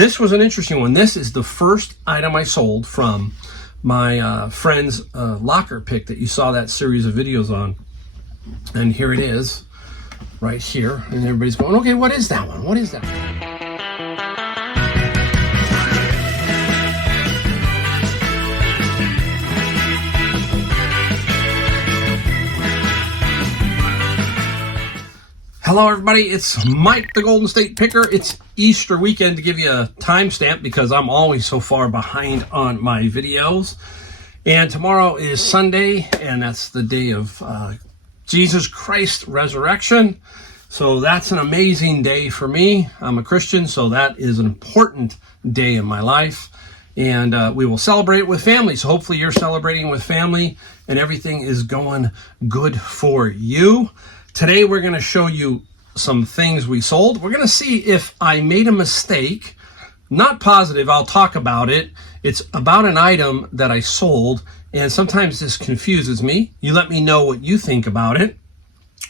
this was an interesting one. This is the first item I sold from my friend's locker pick that you saw that series of videos on. And here it is, right here. And everybody's going, okay, what is that one? What is that one? Hello everybody, it's Mike the Golden State Picker. It's Easter weekend to give you a timestamp because I'm always so far behind on my videos. And tomorrow is Sunday, and that's the day of Jesus Christ resurrection. So that's an amazing day for me. I'm a Christian, so that is an important day in my life. And we will celebrate with family. So hopefully you're celebrating with family and everything is going good for you. Today we're going to show you some things we sold. We're going to see if I made a mistake. Not positive, I'll talk about it. It's about an item that I sold, and sometimes this confuses me. You let me know what you think about it.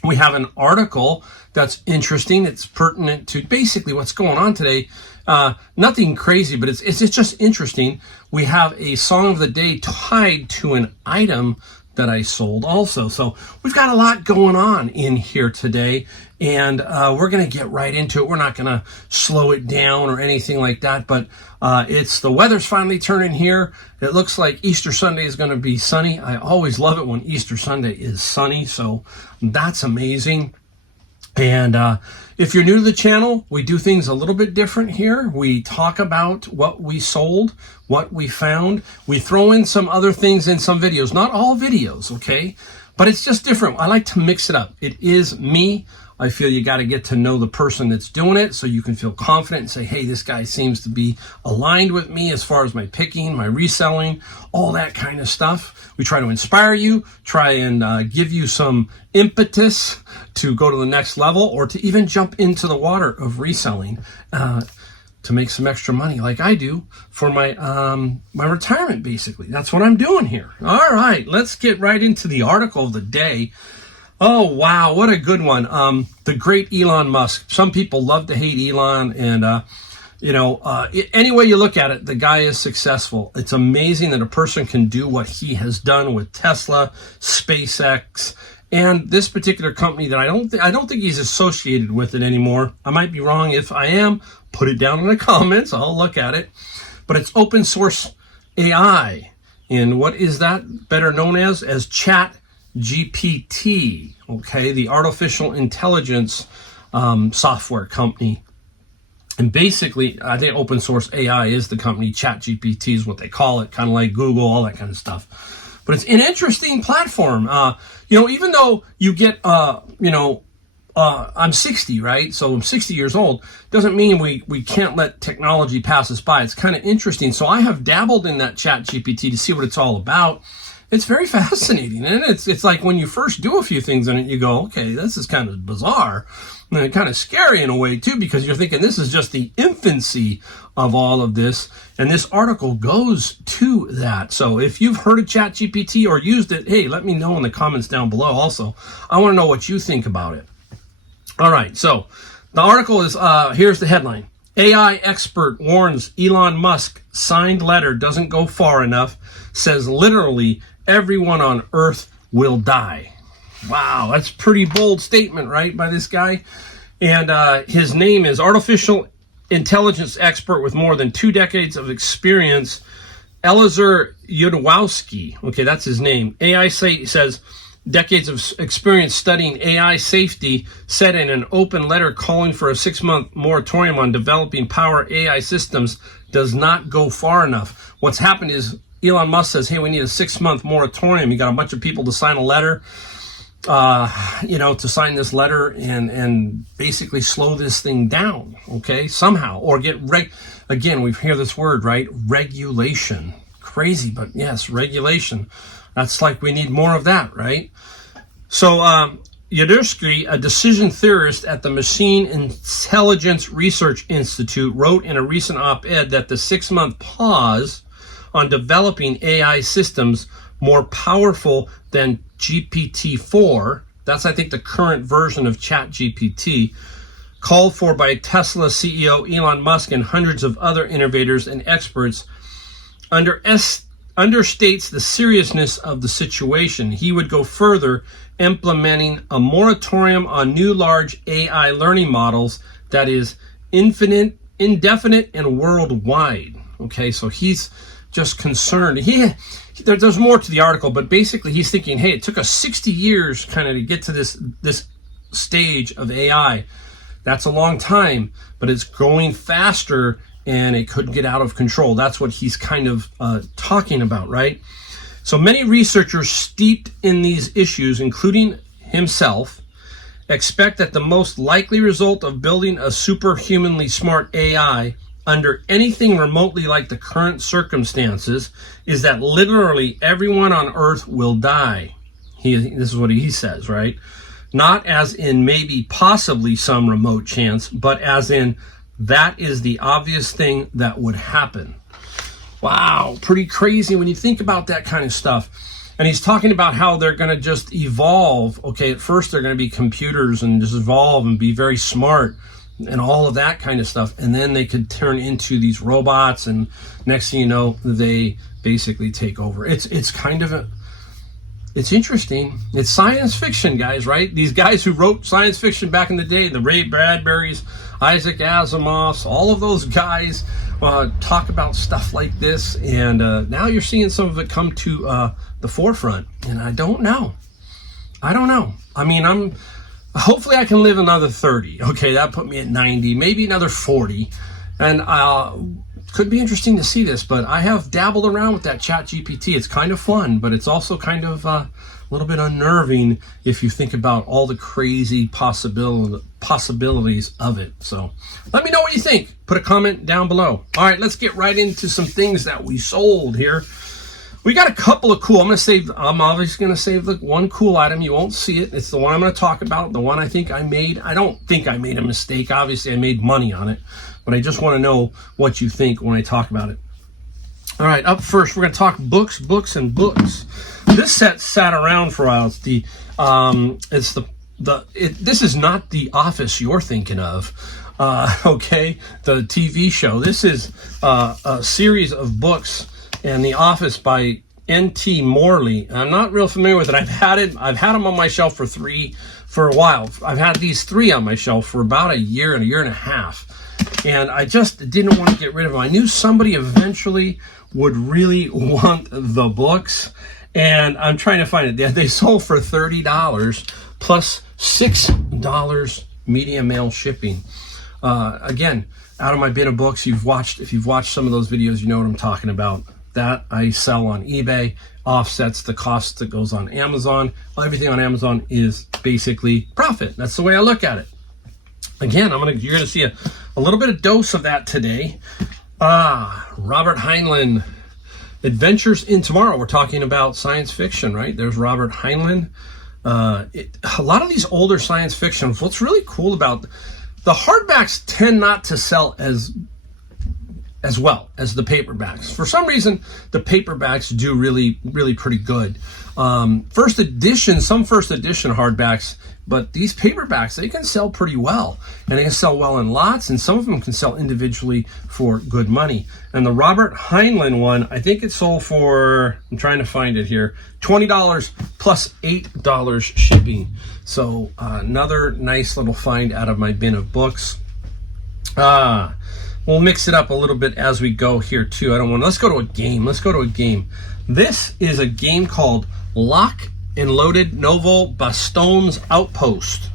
We have an article that's interesting. It's pertinent to basically what's going on today. Nothing crazy, but it's just interesting. We have a song of the day tied to an item that I sold also. So we've got a lot going on in here today, and we're going to get right into it. We're not going to slow it down or anything like that, but the weather's finally turning here. It looks like Easter Sunday is going to be sunny. I always love it when Easter Sunday is sunny, so that's amazing. And if you're new to the channel, we do things a little bit different here. We talk about what we sold, what we found. We throw in some other things in some videos, not all videos, okay? But it's just different. I like to mix it up. It is me. I feel you got to get to know the person that's doing it so you can feel confident and say, hey, this guy seems to be aligned with me as far as my picking, my reselling, all that kind of stuff. We try to inspire you, try and give you some impetus to go to the next level or to even jump into the water of reselling to make some extra money like I do for my my retirement, basically. That's what I'm doing here. All right, let's get right into the article of the day. Oh, wow, what a good one. The great Elon Musk. Some people love to hate Elon, and, any way you look at it, the guy is successful. It's amazing that a person can do what he has done with Tesla, SpaceX, and this particular company that I don't think he's associated with it anymore. I might be wrong. If I am, put it down in the comments. I'll look at it. But it's open source AI. And what is that better known as ChatGPT, okay, the artificial intelligence software company. And basically, I think open source AI is the company. ChatGPT is what they call it, kind of like Google, all that kind of stuff. But it's an interesting platform. Even though you get, I'm 60, right? So I'm 60 years old. Doesn't mean we can't let technology pass us by. It's kind of interesting. So I have dabbled in that ChatGPT to see what it's all about. It's very fascinating, and it's like when you first do a few things in it, you go, okay, this is kind of bizarre, and kind of scary in a way too, because you're thinking this is just the infancy of all of this, and this article goes to that. So if you've heard of ChatGPT or used it, hey, let me know in the comments down below. Also, I want to know what you think about it. All right, so the article is, here's the headline. AI expert warns Elon Musk signed letter doesn't go far enough, says literally everyone on Earth will die. Wow, that's a pretty bold statement, right, by this guy? And his name is artificial intelligence expert with more than 2 decades of experience, Eliezer Yudkowsky. Okay, that's his name. says decades of experience studying AI safety, said in an open letter calling for a 6-month moratorium on developing power AI systems does not go far enough. What's happened is Elon Musk says, hey, we need a 6-month moratorium. You got a bunch of people to sign a letter, to sign this letter and basically slow this thing down, okay, somehow, or get again, we hear this word, right? Regulation. Crazy, but yes, regulation. That's like we need more of that, right? So Yudkowsky, a decision theorist at the Machine Intelligence Research Institute, wrote in a recent op-ed that the 6-month pause on developing AI systems more powerful than GPT-4, that's I think the current version of ChatGPT, called for by Tesla CEO Elon Musk and hundreds of other innovators and experts, understates the seriousness of the situation. He would go further, implementing a moratorium on new large AI learning models that is indefinite, and worldwide. Okay, so he's just concerned. There's more to the article, but basically he's thinking, hey, it took us 60 years kind of to get to this stage of AI. That's a long time, but it's growing faster and it could get out of control. That's what he's kind of talking about, right? So many researchers steeped in these issues, including himself, expect that the most likely result of building a superhumanly smart AI under anything remotely like the current circumstances is that literally everyone on Earth will die. This is what he says, right? Not as in maybe possibly some remote chance, but as in that is the obvious thing that would happen. Wow, pretty crazy when you think about that kind of stuff. And he's talking about how they're going to just evolve. Okay, at first they're going to be computers and just evolve and be very smart and all of that kind of stuff. And then they could turn into these robots, and next thing you know, they basically take over. It's kind of it's interesting. It's science fiction, guys, right? These guys who wrote science fiction back in the day, the Ray Bradburys, Isaac Asimovs, all of those guys talk about stuff like this, and now you're seeing some of it come to the forefront. And I don't know. I mean, hopefully I can live another 30. Okay, that put me at 90, maybe another 40, and could be interesting to see this. But I have dabbled around with that ChatGPT. It's kind of fun, but it's also kind of a little bit unnerving if you think about all the crazy possibilities of it. So let me know what you think. Put a comment down below. All right, let's get right into some things that we sold here. We got a couple of cool. I'm obviously going to save the one cool item. You won't see it. It's the one I'm going to talk about. The one I think I made. I don't think I made a mistake. Obviously, I made money on it, but I just want to know what you think when I talk about it. All right, up first, we're going to talk books. This set sat around for a while. This is not The Office you're thinking of. Okay, the TV show. This is a series of books, and The Office by N.T. Morley. I'm not real familiar with it. I've had them on my shelf for a while. I've had these 3 on my shelf for about a year and a half. And I just didn't want to get rid of them. I knew somebody eventually would really want the books, and I'm trying to find it. They sold for $30 plus $6 media mail shipping. Again, out of my bin of books, if you've watched some of those videos, you know what I'm talking about. That I sell on eBay, offsets the cost that goes on Amazon. Everything on Amazon is basically profit. That's the way I look at it. Again, you're gonna see a little bit of dose of that today. Robert Heinlein, Adventures in Tomorrow. We're talking about science fiction, right? There's Robert Heinlein. A lot of these older science fiction, what's really cool about the hardbacks tend not to sell as well as the paperbacks. For some reason, the paperbacks do really, really pretty good. Some first edition hardbacks, but these paperbacks, they can sell pretty well, and they can sell well in lots, and some of them can sell individually for good money. And the Robert Heinlein one, I think it sold for, I'm trying to find it here, $20 plus $8 shipping. So another nice little find out of my bin of books. We'll mix it up a little bit as we go here too. Let's go to a game. This is a game called Lock and Loaded Novo Baston's Outpost.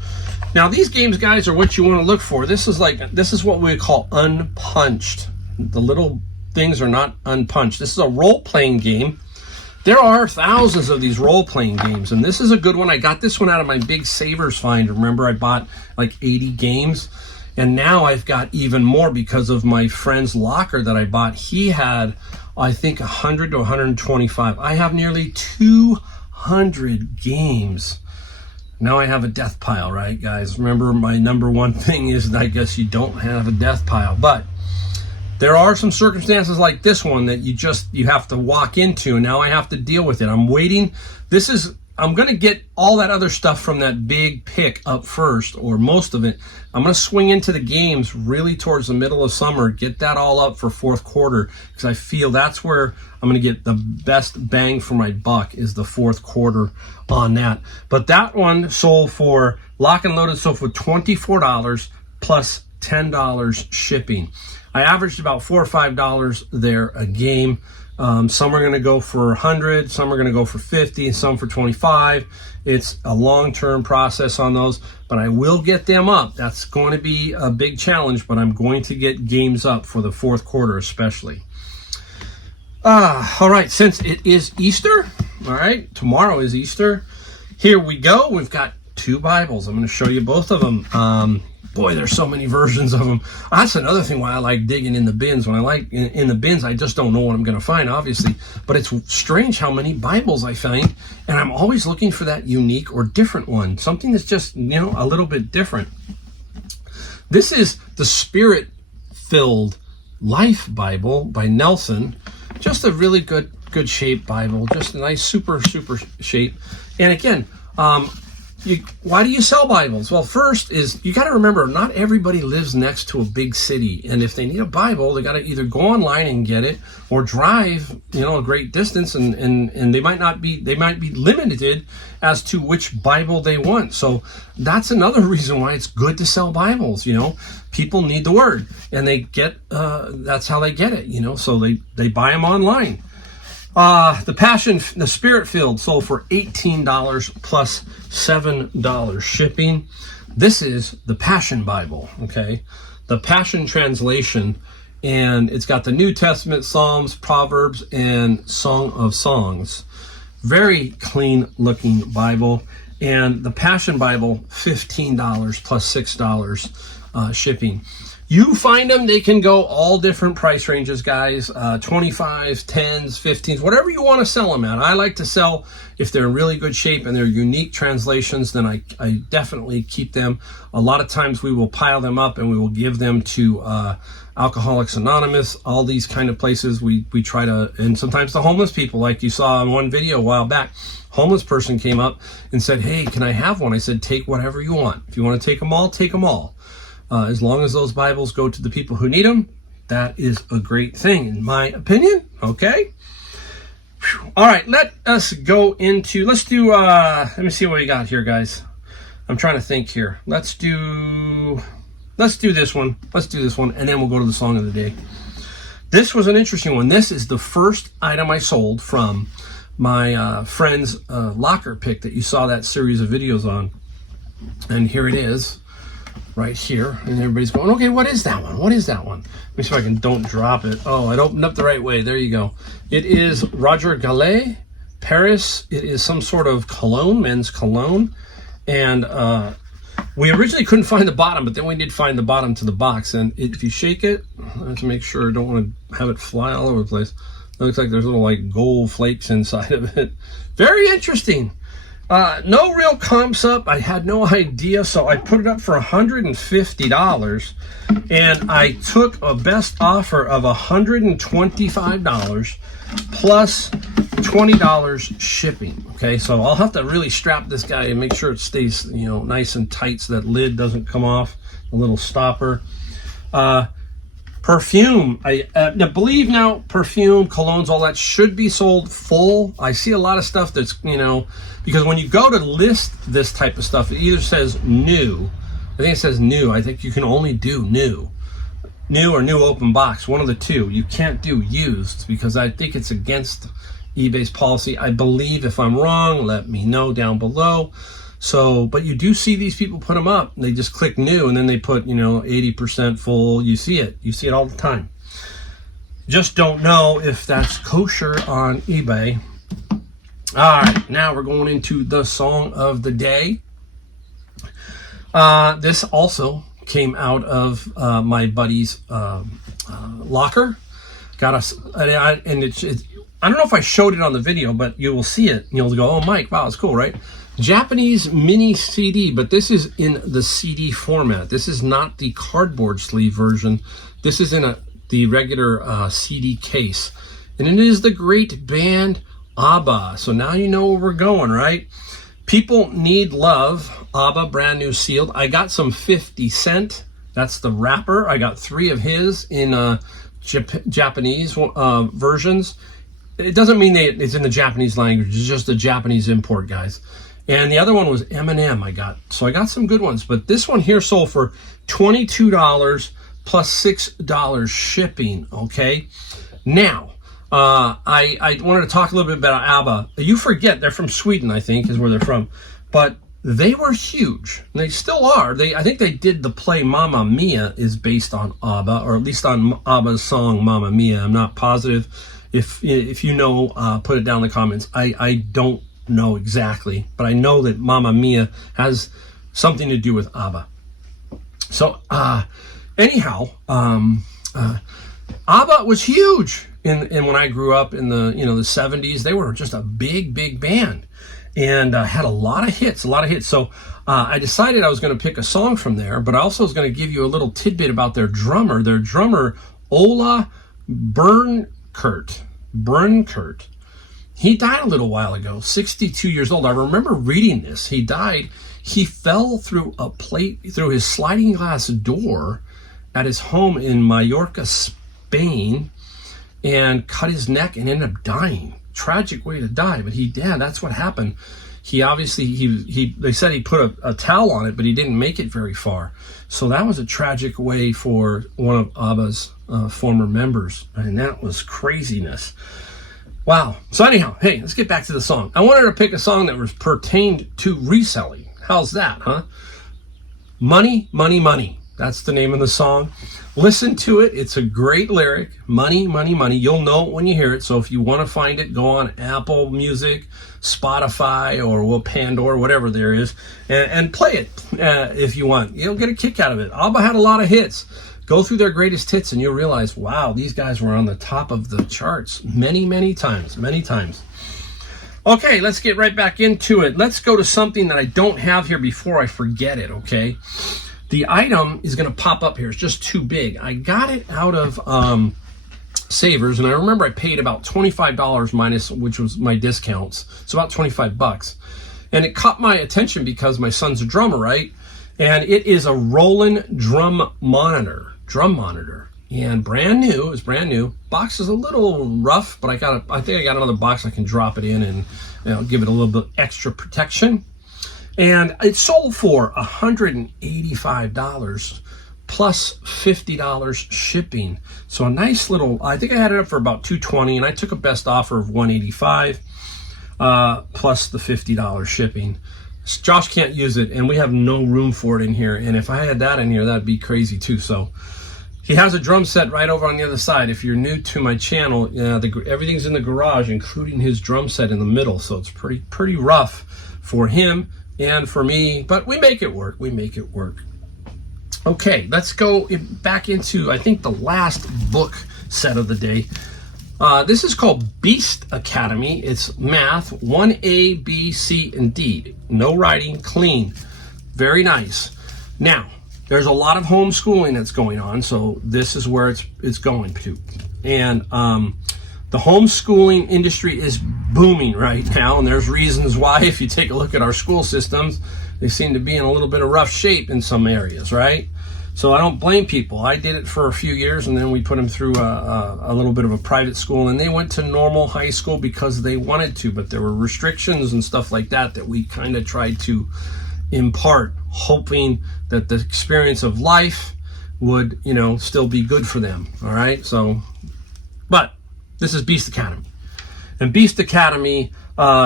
Now these games, guys, are what you want to look for. This is what we call unpunched. The little things are not unpunched. This is a role-playing game. There are thousands of these role-playing games, and this is a good one. I got this one out of my big Savers find. Remember, I bought like 80 games. And now I've got even more because of my friend's locker that I bought. He had, I think, 100 to 125. I have nearly 200 games. Now I have a death pile, right, guys? Remember, my number one thing is, I guess, you don't have a death pile. But there are some circumstances like this one that you have to walk into, and now I have to deal with it. I'm waiting. This is I'm going to get all that other stuff from that big pick up first, or most of it. I'm going to swing into the games really towards the middle of summer, get that all up for fourth quarter, because I feel that's where I'm going to get the best bang for my buck, is the fourth quarter on that. But that one sold for, Lock and Loaded sold for $24 plus $10 shipping. I averaged about $4 or $5 there a game. Some are going to go for 100, some are going to go for 50, and some for 25. It's a long-term process on those, but I will get them up. That's going to be a big challenge, but I'm going to get games up for the fourth quarter especially. All right, since it is Easter, all right, tomorrow is Easter. Here we go. We've got 2 Bibles. I'm going to show you both of them. Boy, there's so many versions of them. That's another thing why I like digging in the bins. When I like in the bins, I just don't know what I'm going to find, obviously. But it's strange how many Bibles I find, and I'm always looking for that unique or different one, something that's just, you know, a little bit different. This is the Spirit-Filled Life Bible by Nelson. Just a really good shape Bible, just a nice super shape. And again, why do you sell Bibles? Well, first is you got to remember, not everybody lives next to a big city, and if they need a Bible, they got to either go online and get it, or drive, you know, a great distance, and they might be limited as to which Bible they want. So that's another reason why it's good to sell Bibles. You know, people need the Word, and they get that's how they get it. You know, so they buy them online. The Spirit-Filled sold for $18 plus $7 shipping. This is the Passion Bible, okay? The Passion Translation, and it's got the New Testament, Psalms, Proverbs, and Song of Songs. Very clean looking Bible. And the Passion Bible, $15 plus $6 shipping. You find them, they can go all different price ranges, guys. 25s, 10s, 15s, whatever you want to sell them at. I like to sell, if they're in really good shape and they're unique translations, then I definitely keep them. A lot of times we will pile them up and we will give them to Alcoholics Anonymous, all these kind of places. We try to, and sometimes the homeless people, like you saw in one video a while back, homeless person came up and said, hey, can I have one? I said, take whatever you want. If you want to take them all, take them all. As long as those Bibles go to the people who need them, that is a great thing, in my opinion. Okay. Whew. All right, let us go into, let's do, let me see what we got here, guys. I'm trying to think here. Let's do this one. Let's do this one, and then we'll go to the song of the day. This was an interesting one. This is the first item I sold from my friend's locker pick that you saw that series of videos on. And here it is. Right here, and everybody's going, okay, what is that one? What is that one? Let me see if I don't drop it. Oh, it opened up the right way. There you go. It is Roger Gallet, Paris. It is some sort of cologne, men's cologne. And we originally couldn't find the bottom, but then we did find the bottom to the box. And if you shake it, I have to make sure I don't want to have it fly all over the place. It looks like there's little like gold flakes inside of it. Very interesting. No real comps up. I had no idea, so I put it up for $150, and I took a best offer of $125 plus $20 shipping. Okay, so I'll have to really strap this guy and make sure it stays, you know, nice and tight so that lid doesn't come off. A little stopper. Perfume, I believe now perfume, colognes, all that should be sold full. I see a lot of stuff that's, you know, because when you go to list this type of stuff, it either says new. I think it says new. I think you can only do new or new open box, one of the two. You can't do used because I think it's against eBay's policy. I believe. If I'm wrong, let me know down below. So, but you do see these people put them up. They just click new and then they put, you know, 80% full. You see it all the time. Just don't know if that's kosher on eBay. All right, now we're going into the song of the day. This also came out of my buddy's locker. Got us, and it's I don't know if I showed it on the video, but you will see it. You'll go, oh, Mike, wow, it's cool, right? Japanese mini CD, but this is in the CD format. This is not the cardboard sleeve version. This is in the regular CD case. And it is the great band ABBA. So now you know where we're going, right? People Need Love, ABBA, brand new sealed. I got some 50 Cent. That's the rapper. I got 3 of his in Japanese versions. It doesn't mean it's in the Japanese language. It's just a Japanese import, guys. And the other one was Eminem I got. So I got some good ones. But this one here sold for $22 plus $6 shipping, okay? Now, I wanted to talk a little bit about ABBA. You forget, they're from Sweden, I think, is where they're from. But they were huge. They still are. I think they did the play Mamma Mia is based on ABBA, or at least on ABBA's song Mamma Mia. I'm not positive. If you know, put it down in the comments. I don't know exactly, but I know that Mamma Mia has something to do with ABBA. So anyhow, ABBA was huge in when I grew up in the the 70s. They were just a big band and had a lot of hits. So I decided I was going to pick a song from there, but I also was going to give you a little tidbit about their drummer. Their drummer, Ola Bernkert. He died a little while ago, 62 years old. I remember reading this. He died. He fell through his sliding glass door at his home in Mallorca, Spain, and cut his neck and ended up dying. Tragic way to die, but that's what happened. He obviously, they said he put a towel on it, but he didn't make it very far. So that was a tragic way for one of ABBA's former members, and that was craziness. Wow. So anyhow, hey, let's get back to the song. I wanted to pick a song that was pertained to reselling. How's that, huh? Money, Money, Money. That's the name of the song. Listen to it. It's a great lyric. Money, money, money. You'll know it when you hear it. So if you want to find it, go on Apple Music, Spotify, or Pandora, whatever there is, and play it if you want. You'll get a kick out of it. ABBA had a lot of hits. Go through their greatest hits and you'll realize, wow, these guys were on the top of the charts many times. Okay, let's get right back into it. Let's go to something that I don't have here before I forget it, okay? The item is going to pop up here. It's just too big. I got it out of Savers, and I remember I paid about $25 minus, which was my discounts. It's about $25. And it caught my attention because my son's a drummer, right? And it is a Roland drum monitor, and brand new. It's brand new. Box is a little rough, but I think I got another box I can drop it in and give it a little bit extra protection. And it sold for $185 plus $50 shipping. So a nice little, I think I had it up for about $220, and I took a best offer of $185 plus the $50 shipping. Josh can't use it, and we have no room for it in here. And if I had that in here, that'd be crazy too. So he has a drum set right over on the other side. If you're new to my channel, everything's in the garage, including his drum set in the middle. So it's pretty rough for him and for me, but we make it work. Okay, let's go back into, I think, the last book set of the day. This is called Beast Academy. It's math, 1A, B, C, and D. No writing, clean. Very nice. Now, there's a lot of homeschooling that's going on, so this is where it's going to. And the homeschooling industry is booming right now, and there's reasons why. If you take a look at our school systems, they seem to be in a little bit of rough shape in some areas, right? So I don't blame people. I did it for a few years, and then we put them through a little bit of a private school, and they went to normal high school because they wanted to, but there were restrictions and stuff like that we kind of tried to impart, hoping that the experience of life would, still be good for them. All right. So, but this is Beast Academy, and Beast Academy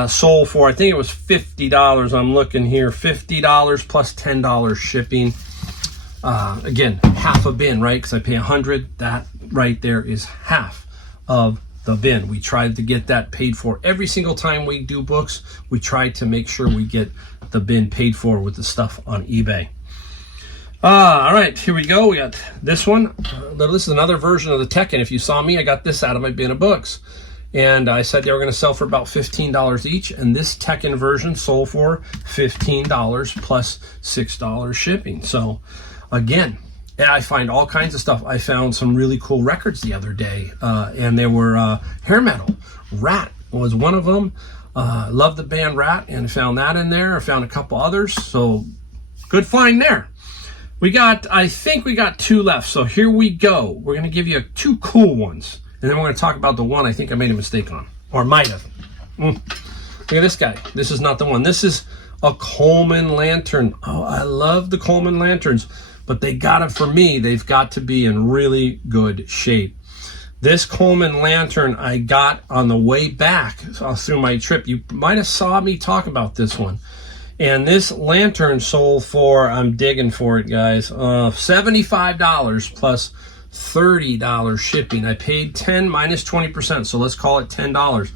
sold for, I think it was $50. I'm looking here, $50 plus $10 shipping. Again, half a bin, right? Because I pay $100. That right there is half of the bin. We tried to get that paid for every single time we do books. We try to make sure we get the bin paid for with the stuff on eBay. All right, here we go. We got this one. This is another version of the Tekken. If you saw me, I got this out of my bin of books. And I said they were going to sell for about $15 each. And this Tekken version sold for $15 plus $6 shipping. So again, I find all kinds of stuff. I found some really cool records the other day, and they were hair metal, Rat was one of them. Love the band Rat and found that in there. I found a couple others, so good find there. I think we got 2 left, so here we go. We're going to give you 2 cool ones, and then we're going to talk about the one I think I made a mistake on, or might have. Look at this guy. This is not the one. This is a Coleman lantern. Oh, I love the Coleman lanterns, but they got it for me. They've got to be in really good shape. This Coleman lantern I got on the way back through my trip. You might have saw me talk about this one. And this lantern sold for, I'm digging for it, guys, $75 plus $30 shipping. I paid $10 minus 20%, so let's call it $10.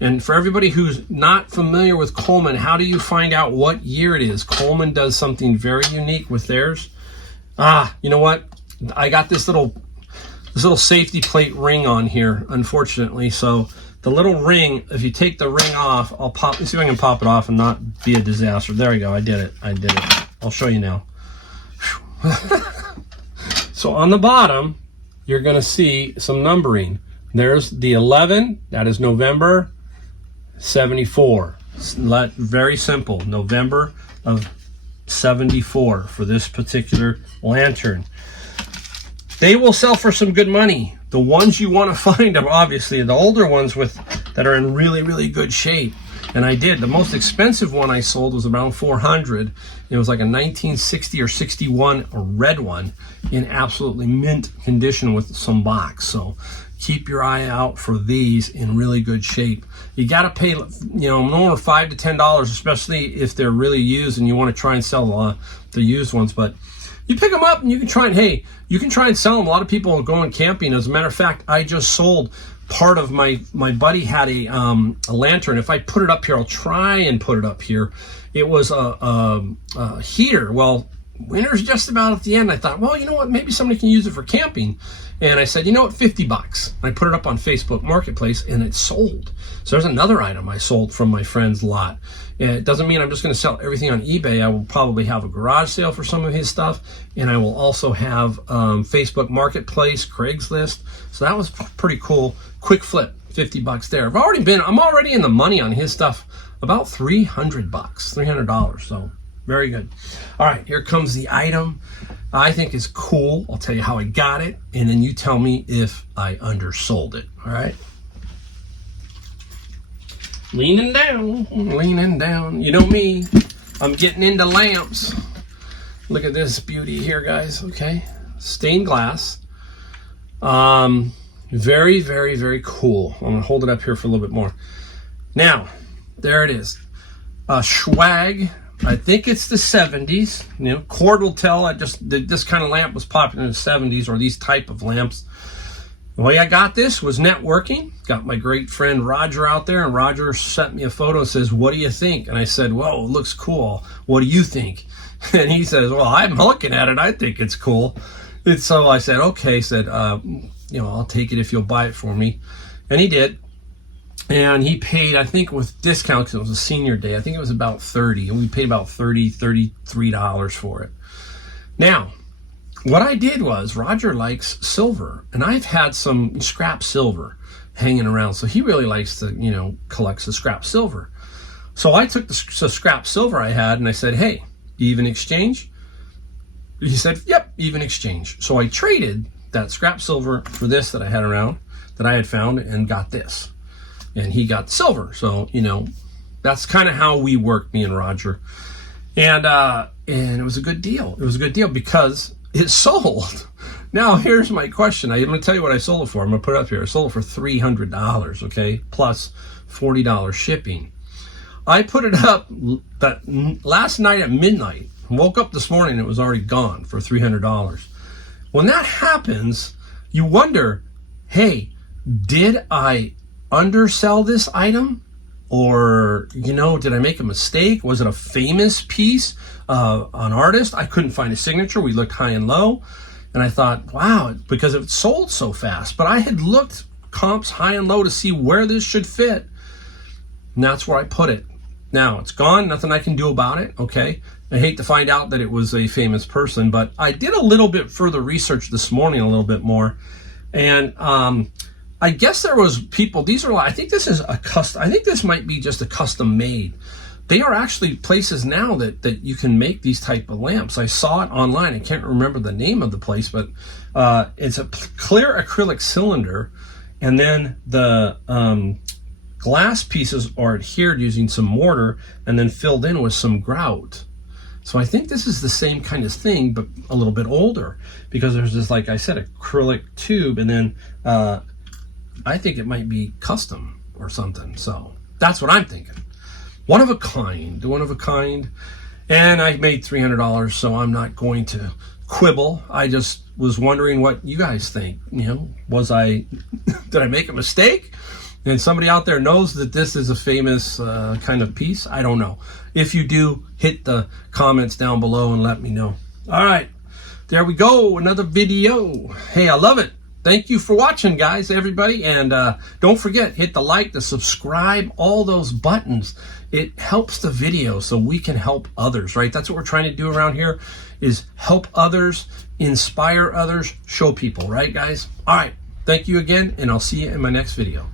And for everybody who's not familiar with Coleman, how do you find out what year it is? Coleman does something very unique with theirs. You know what? I got this little safety plate ring on here, unfortunately. So the little ring, if you take the ring off, let's see if I can pop it off and not be a disaster. There we go. I did it. I'll show you now. So on the bottom, you're going to see some numbering. There's the 11. That is November 74. Very simple. November of 74 for this particular lantern. They will sell for some good money. The ones you want to find are obviously the older ones that are in really, really good shape. And I did. The most expensive one I sold was around $400. It was like a 1960 or 61 red one in absolutely mint condition with some box. So keep your eye out for these in really good shape. You got to pay, no more $5 to $10, especially if they're really used and you want to try and sell the used ones. But you pick them up and you can try and sell them. A lot of people are going camping. As a matter of fact, I just sold part of my buddy had a lantern. If I put it up here, I'll try and put it up here. It was a heater. Well, winter's just about at the end. I thought, well, you know what? Maybe somebody can use it for camping. And I said, you know what? $50. I put it up on Facebook Marketplace and it sold. So there's another item I sold from my friend's lot. And it doesn't mean I'm just going to sell everything on eBay. I will probably have a garage sale for some of his stuff. And I will also have Facebook Marketplace, Craigslist. So that was pretty cool. Quick flip, $50 there. I'm already in the money on his stuff. About $300. So very good. All right, here comes the item I think is cool. I'll tell you how I got it, and then you tell me if I undersold it. All right. Leaning down. You know me, I'm getting into lamps. Look at this beauty here, guys. Okay, stained glass. Very, very, very cool. I'm gonna hold it up here for a little bit more. Now, there it is. Schwag. I think it's the 70s. Cord will tell. This kind of lamp was popular in the 70s, or these type of lamps. The way I got this was networking. Got my great friend Roger out there, and Roger sent me a photo and says, "What do you think?" And I said, "Whoa, it looks cool. What do you think?" And he says, "Well, I'm looking at it. I think it's cool." And so I said, "Okay." Said, "I'll take it if you'll buy it for me." And he did. And he paid, I think with discount, because it was a senior day, I think it was about $30. And we paid about $33 for it. Now, what I did was, Roger likes silver. And I've had some scrap silver hanging around. So he really likes to, collects the scrap silver. So I took the scrap silver I had and I said, "Hey, even exchange?" He said, "Yep, even exchange." So I traded that scrap silver for this that I had around, that I had found, and got this. And he got silver. So, that's kind of how we worked, me and Roger. And it was a good deal. It was a good deal because it sold. Now, here's my question. I'm going to tell you what I sold it for. I'm going to put it up here. I sold it for $300, okay, plus $40 shipping. I put it up that last night at midnight. Woke up this morning, it was already gone for $300. When that happens, you wonder, hey, did I undersell this item? Or, did I make a mistake? Was it a famous piece, an artist? I couldn't find a signature. We looked high and low. And I thought, wow, because it sold so fast. But I had looked comps high and low to see where this should fit. And that's where I put it. Now, it's gone. Nothing I can do about it, okay? I hate to find out that it was a famous person. But I did a little bit further research this morning, a little bit more. And I guess there was people, these are, I think this is a custom, I think this might be just a custom made. They are actually places now that you can make these type of lamps. I saw it online. I can't remember the name of the place, but it's a clear acrylic cylinder, and then the glass pieces are adhered using some mortar and then filled in with some grout. So I think this is the same kind of thing, but a little bit older, because there's this, like I said, acrylic tube, and then I think it might be custom or something. So that's what I'm thinking. One of a kind, one of a kind. And I made $300, so I'm not going to quibble. I just was wondering what you guys think. You know, did I make a mistake? And somebody out there knows that this is a famous kind of piece. I don't know. If you do, hit the comments down below and let me know. All right, there we go. Another video. Hey, I love it. Thank you for watching, guys, everybody. And don't forget, hit the like, the subscribe, all those buttons. It helps the video so we can help others, right? That's what we're trying to do around here, is help others, inspire others, show people, right, guys? All right. Thank you again, and I'll see you in my next video.